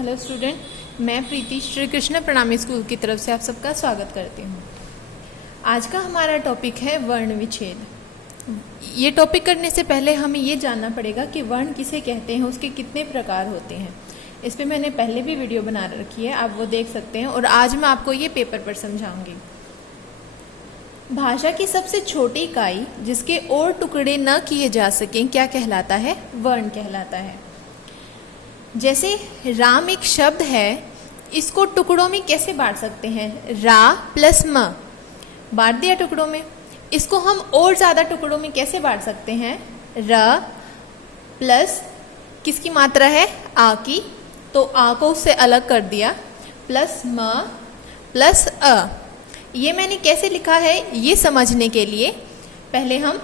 Hello student, मैं प्रीति श्री कृष्ण प्रणामी school की तरफ से आप सबका स्वागत करती हूँ। आज का हमारा टॉपिक है वर्ण विच्छेद। ये टॉपिक करने से पहले हमें ये जानना पड़ेगा कि वर्ण किसे कहते हैं, उसके कितने प्रकार होते हैं। इस पर मैंने पहले भी वीडियो बना रखी है, आप वो देख सकते हैं और आज मैं आपको ये पेपर पर समझाऊंगी। भाषा की सबसे छोटी इकाई जिसके और टुकड़े न किए जा सकें क्या कहलाता है? वर्ण कहलाता है। जैसे राम एक शब्द है, इसको टुकड़ों में कैसे बांट सकते हैं? रा प्लस म बांट दिया टुकड़ों में। इसको हम और ज़्यादा टुकड़ों में कैसे बांट सकते हैं? र प्लस किसकी मात्रा है? आ की, तो आ को उससे अलग कर दिया, प्लस म प्लस अ। ये मैंने कैसे लिखा है ये समझने के लिए पहले हम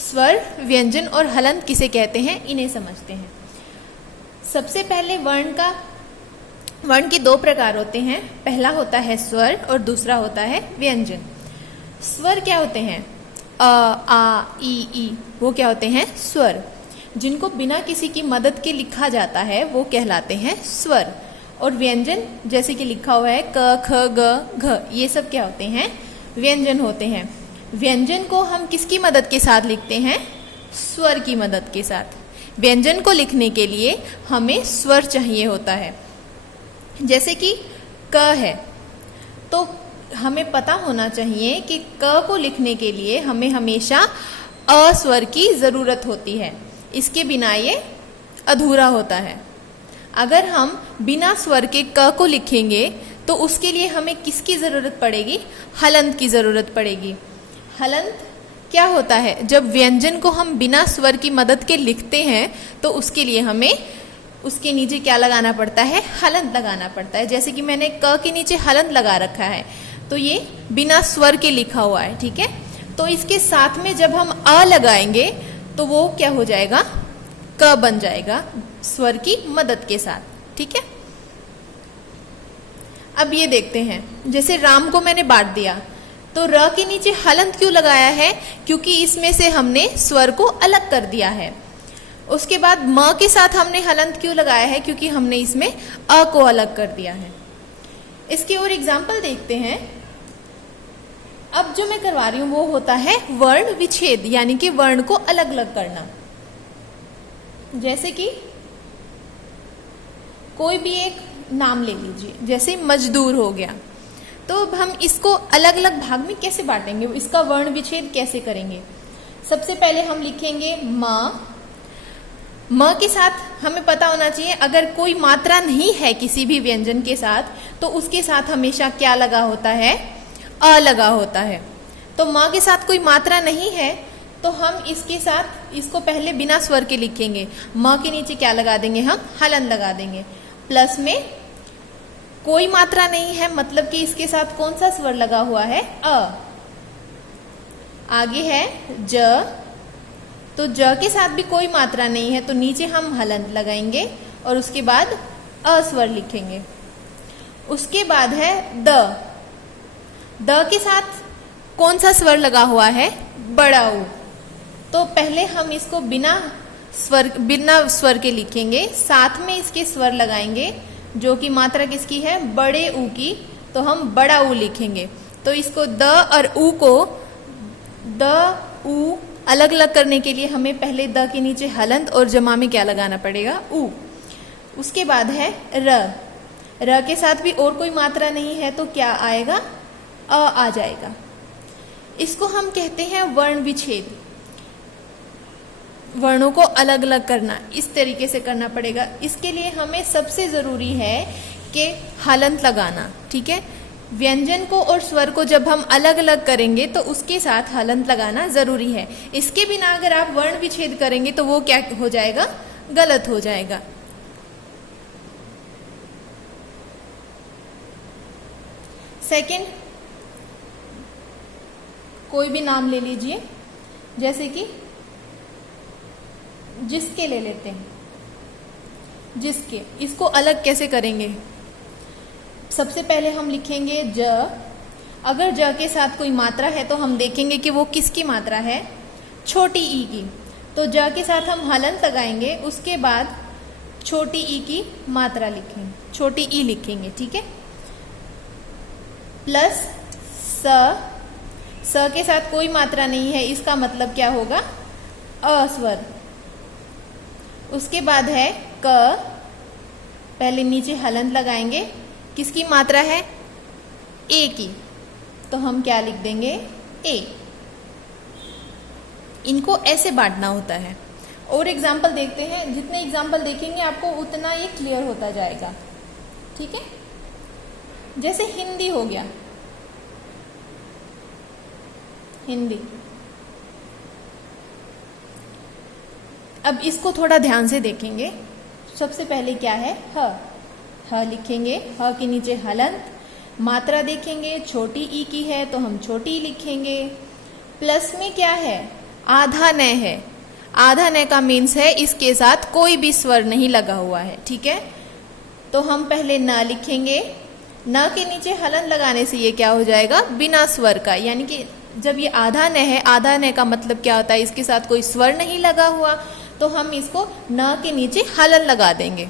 स्वर, व्यंजन और हलंत किसे कहते हैं इन्हें समझते हैं। सबसे पहले वर्ण के दो प्रकार होते हैं। पहला होता है स्वर और दूसरा होता है व्यंजन। स्वर क्या होते हैं? अ, आ, ई। वो क्या होते हैं? स्वर। जिनको बिना किसी की मदद के लिखा जाता है वो कहलाते हैं स्वर। और व्यंजन जैसे कि लिखा हुआ है क, ख, ग, घ, ये सब क्या होते हैं? व्यंजन होते हैं। व्यंजन को हम किसकी मदद के साथ लिखते हैं? स्वर की मदद के साथ। व्यंजन को लिखने के लिए हमें स्वर चाहिए होता है। जैसे कि क है, तो हमें पता होना चाहिए कि क को लिखने के लिए हमें हमेशा अ स्वर की ज़रूरत होती है। इसके बिना ये अधूरा होता है। अगर हम बिना स्वर के क को लिखेंगे तो उसके लिए हमें किसकी ज़रूरत पड़ेगी? हलंत की ज़रूरत पड़ेगी। हलंत क्या होता है? जब व्यंजन को हम बिना स्वर की मदद के लिखते हैं तो उसके लिए हमें उसके नीचे क्या लगाना पड़ता है? हलंत लगाना पड़ता है। जैसे कि मैंने क के नीचे हलंत लगा रखा है, तो ये बिना स्वर के लिखा हुआ है, ठीक है। तो इसके साथ में जब हम अ लगाएंगे तो वो क्या हो जाएगा? क बन जाएगा स्वर की मदद के साथ, ठीक है। अब ये देखते हैं, जैसे राम को मैंने बांट दिया तो र के नीचे हलंत क्यों लगाया है? क्योंकि इसमें से हमने स्वर को अलग कर दिया है। उसके बाद म के साथ हमने हलंत क्यों लगाया है? क्योंकि हमने इसमें अ को अलग कर दिया है। इसके और एग्जाम्पल देखते हैं। अब जो मैं करवा रही हूं वो होता है वर्ण विच्छेद, यानी कि वर्ण को अलग अलग करना। जैसे कि कोई भी एक नाम ले लीजिए, जैसे मजदूर हो गया, तो अब हम इसको अलग अलग भाग में कैसे बांटेंगे? इसका वर्ण विच्छेद कैसे करेंगे? सबसे पहले हम लिखेंगे म के साथ हमें पता होना चाहिए, अगर कोई मात्रा नहीं है किसी भी व्यंजन के साथ तो उसके साथ हमेशा क्या लगा होता है? अ लगा होता है। तो म के साथ कोई मात्रा नहीं है तो हम इसके साथ इसको पहले बिना स्वर के लिखेंगे। म के नीचे क्या लगा देंगे? हम हलंत लगा देंगे। प्लस में कोई मात्रा नहीं है, मतलब कि इसके साथ कौन सा स्वर लगा हुआ है? अ। आगे है ज, तो ज के साथ भी कोई मात्रा नहीं है तो नीचे हम हलंत लगाएंगे और उसके बाद अ स्वर लिखेंगे। उसके बाद है द के साथ कौन सा स्वर लगा हुआ है? बड़ा ऊ। तो पहले हम इसको बिना स्वर के लिखेंगे, साथ में इसके स्वर लगाएंगे जो कि मात्रा किसकी है? बड़े ऊ की, तो हम बड़ा ऊ लिखेंगे। तो इसको द और ऊ को ऊ अलग अलग करने के लिए हमें पहले द के नीचे हलंत और जमा में क्या लगाना पड़ेगा? ऊ। उसके बाद है र के साथ भी और कोई मात्रा नहीं है तो क्या आएगा? अ आ जाएगा। इसको हम कहते हैं वर्ण विच्छेद। वर्णों को अलग अलग करना इस तरीके से करना पड़ेगा। इसके लिए हमें सबसे ज़रूरी है कि हलंत लगाना, ठीक है। व्यंजन को और स्वर को जब हम अलग अलग करेंगे तो उसके साथ हलंत लगाना ज़रूरी है। इसके बिना अगर आप वर्ण विच्छेद करेंगे तो वो क्या हो जाएगा? गलत हो जाएगा। सेकंड, कोई भी नाम ले लीजिए, जैसे कि जिसके ले लेते हैं। जिसके, इसको अलग कैसे करेंगे? सबसे पहले हम लिखेंगे ज। अगर ज के साथ कोई मात्रा है तो हम देखेंगे कि वो किसकी मात्रा है? छोटी ई की। तो ज के साथ हम हलंत लगाएंगे। उसके बाद छोटी ई की मात्रा लिखेंगे, छोटी ई लिखेंगे, ठीक है। प्लस स के साथ कोई मात्रा नहीं है, इसका मतलब क्या होगा, अ स्वर। उसके बाद है क, पहले नीचे हलंत लगाएंगे, किसकी मात्रा है, ए की, तो हम क्या लिख देंगे, ए। इनको ऐसे बांटना होता है। और एग्जाम्पल देखते हैं, जितने एग्जाम्पल देखेंगे आपको उतना ये क्लियर होता जाएगा, ठीक है। जैसे हिंदी हो गया, हिंदी। अब इसको थोड़ा ध्यान से देखेंगे। सबसे पहले क्या है, ह लिखेंगे, ह के नीचे हलंत, मात्रा देखेंगे, छोटी ई की है तो हम छोटी ई लिखेंगे। प्लस में क्या है, आधा न है, आधा न का मीन्स है इसके साथ कोई भी स्वर नहीं लगा हुआ है, ठीक है। तो हम पहले न लिखेंगे, न के नीचे हलंत लगाने से ये क्या हो जाएगा, बिना स्वर का, यानी कि जब ये आधा न है, आधा न का मतलब क्या होता है, इसके साथ कोई स्वर नहीं लगा हुआ, तो हम इसको न के नीचे हलंत लगा देंगे।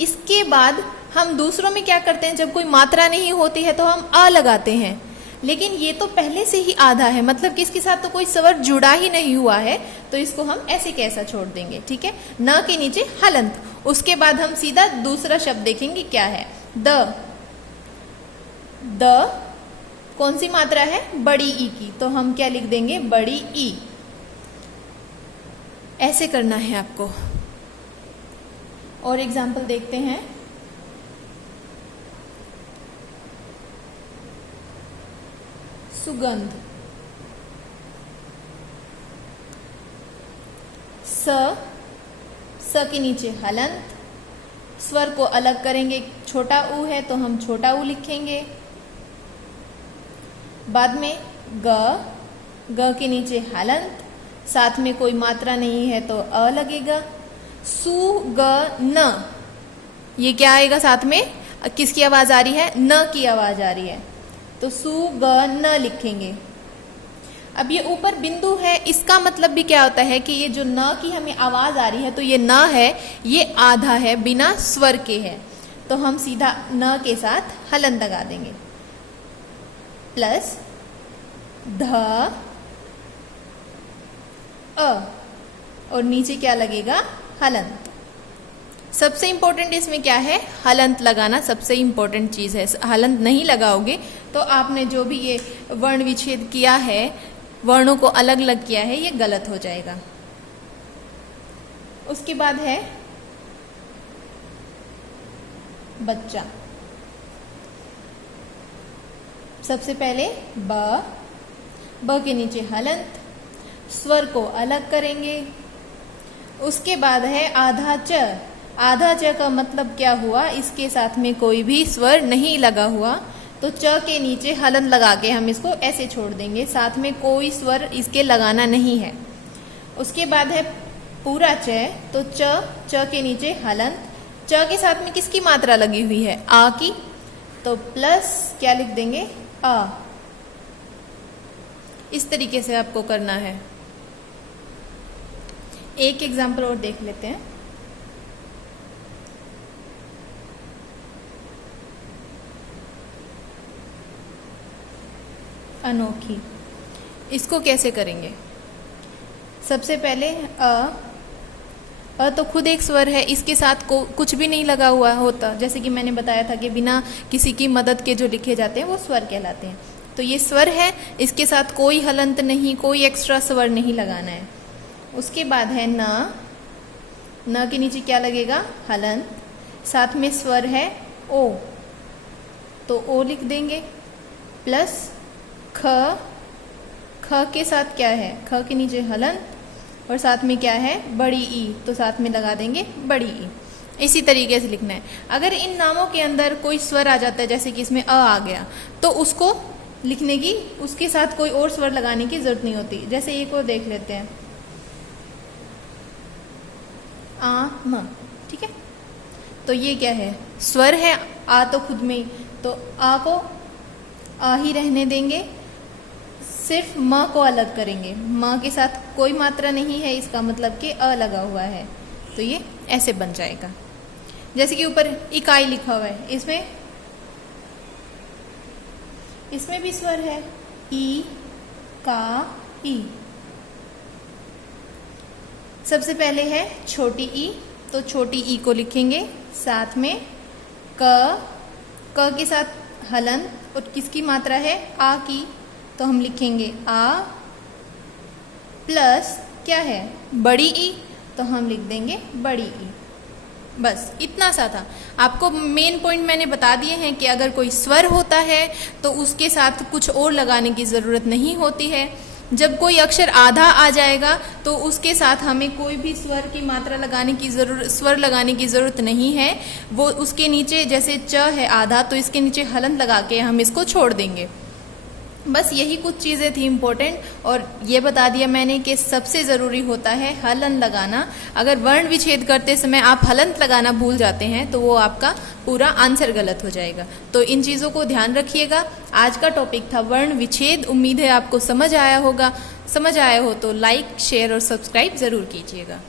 इसके बाद हम दूसरों में क्या करते हैं, जब कोई मात्रा नहीं होती है तो हम अ लगाते हैं, लेकिन ये तो पहले से ही आधा है, मतलब कि इसके साथ तो कोई स्वर जुड़ा ही नहीं हुआ है, तो इसको हम ऐसे कैसा छोड़ देंगे, ठीक है। न के नीचे हलंत। उसके बाद हम सीधा दूसरा शब्द देखेंगे, क्या है, द कौन सी मात्रा है, बड़ी ई की, तो हम क्या लिख देंगे, बड़ी ई। ऐसे करना है आपको। और एग्जाम्पल देखते हैं, सुगंध, स के नीचे हलंत, स्वर को अलग करेंगे, छोटा ऊ है तो हम छोटा ऊ लिखेंगे। बाद में ग के नीचे हलंत, साथ में कोई मात्रा नहीं है तो अ लगेगा। सु ग न, ये क्या आएगा साथ में, किसकी आवाज आ रही है, न की आवाज आ रही है, तो सु ग न लिखेंगे। अब ये ऊपर बिंदु है, इसका मतलब भी क्या होता है कि ये जो न की हमें आवाज आ रही है, तो ये न है, ये आधा है, बिना स्वर के है, तो हम सीधा न के साथ हलंत लगा देंगे। प्लस ध अ, और नीचे क्या लगेगा, हलंत। सबसे इंपॉर्टेंट इसमें क्या है, हलंत लगाना सबसे इंपॉर्टेंट चीज है। हलंत नहीं लगाओगे तो आपने जो भी ये वर्ण विच्छेद किया है, वर्णों को अलग अलग किया है, ये गलत हो जाएगा। उसके बाद है बच्चा। सबसे पहले ब के नीचे हलंत, स्वर को अलग करेंगे। उसके बाद है आधा च। आधा च का मतलब क्या हुआ, इसके साथ में कोई भी स्वर नहीं लगा हुआ, तो च के नीचे हलंत लगा के हम इसको ऐसे छोड़ देंगे, साथ में कोई स्वर इसके लगाना नहीं है। उसके बाद है पूरा च, तो च के नीचे हलंत, च के साथ में किसकी मात्रा लगी हुई है, आ की, तो प्लस क्या लिख देंगे, आ। इस तरीके से आपको करना है। एक एग्जाम्पल और देख लेते हैं। अनोखी, इसको कैसे करेंगे, सबसे पहले तो खुद एक स्वर है, इसके साथ कुछ भी नहीं लगा हुआ होता, जैसे कि मैंने बताया था कि बिना किसी की मदद के जो लिखे जाते हैं वो स्वर कहलाते हैं। तो ये स्वर है, इसके साथ कोई हलंत नहीं, कोई एक्स्ट्रा स्वर नहीं लगाना है। उसके बाद है न के नीचे क्या लगेगा, हलंत, साथ में स्वर है ओ, तो ओ लिख देंगे। प्लस ख के साथ क्या है, ख के नीचे हलंत, और साथ में क्या है, बड़ी ई, तो साथ में लगा देंगे बड़ी ई। इसी तरीके से लिखना है। अगर इन नामों के अंदर कोई स्वर आ जाता है, जैसे कि इसमें अ आ गया, तो उसको लिखने की, उसके साथ कोई और स्वर लगाने की जरूरत नहीं होती। जैसे एक और देख लेते हैं, आ म, ठीक है। तो ये क्या है, स्वर है, आ तो खुद में ही, तो आ को आ ही रहने देंगे, सिर्फ म को अलग करेंगे। म के साथ कोई मात्रा नहीं है, इसका मतलब कि अ लगा हुआ है, तो ये ऐसे बन जाएगा। जैसे कि ऊपर इकाई लिखा हुआ है, इसमें भी स्वर है, ई का ई। सबसे पहले है छोटी ई, तो छोटी ई को लिखेंगे, साथ में क के साथ हलंत और किसकी मात्रा है, आ की, तो हम लिखेंगे आ, प्लस क्या है, बड़ी ई, तो हम लिख देंगे बड़ी ई। बस इतना सा था। आपको मेन पॉइंट मैंने बता दिए हैं कि अगर कोई स्वर होता है तो उसके साथ कुछ और लगाने की ज़रूरत नहीं होती है। जब कोई अक्षर आधा आ जाएगा तो उसके साथ हमें कोई भी स्वर की मात्रा लगाने की ज़रूरत नहीं है। वो उसके नीचे जैसे च है आधा, तो इसके नीचे हलंत लगा के हम इसको छोड़ देंगे। बस यही कुछ चीज़ें थी इम्पोर्टेंट, और ये बता दिया मैंने कि सबसे ज़रूरी होता है हलंत लगाना। अगर वर्ण विच्छेद करते समय आप हलंत लगाना भूल जाते हैं तो वो आपका पूरा आंसर गलत हो जाएगा। तो इन चीज़ों को ध्यान रखिएगा। आज का टॉपिक था वर्ण विच्छेद। उम्मीद है आपको समझ आया हो तो लाइक, शेयर और सब्सक्राइब ज़रूर कीजिएगा।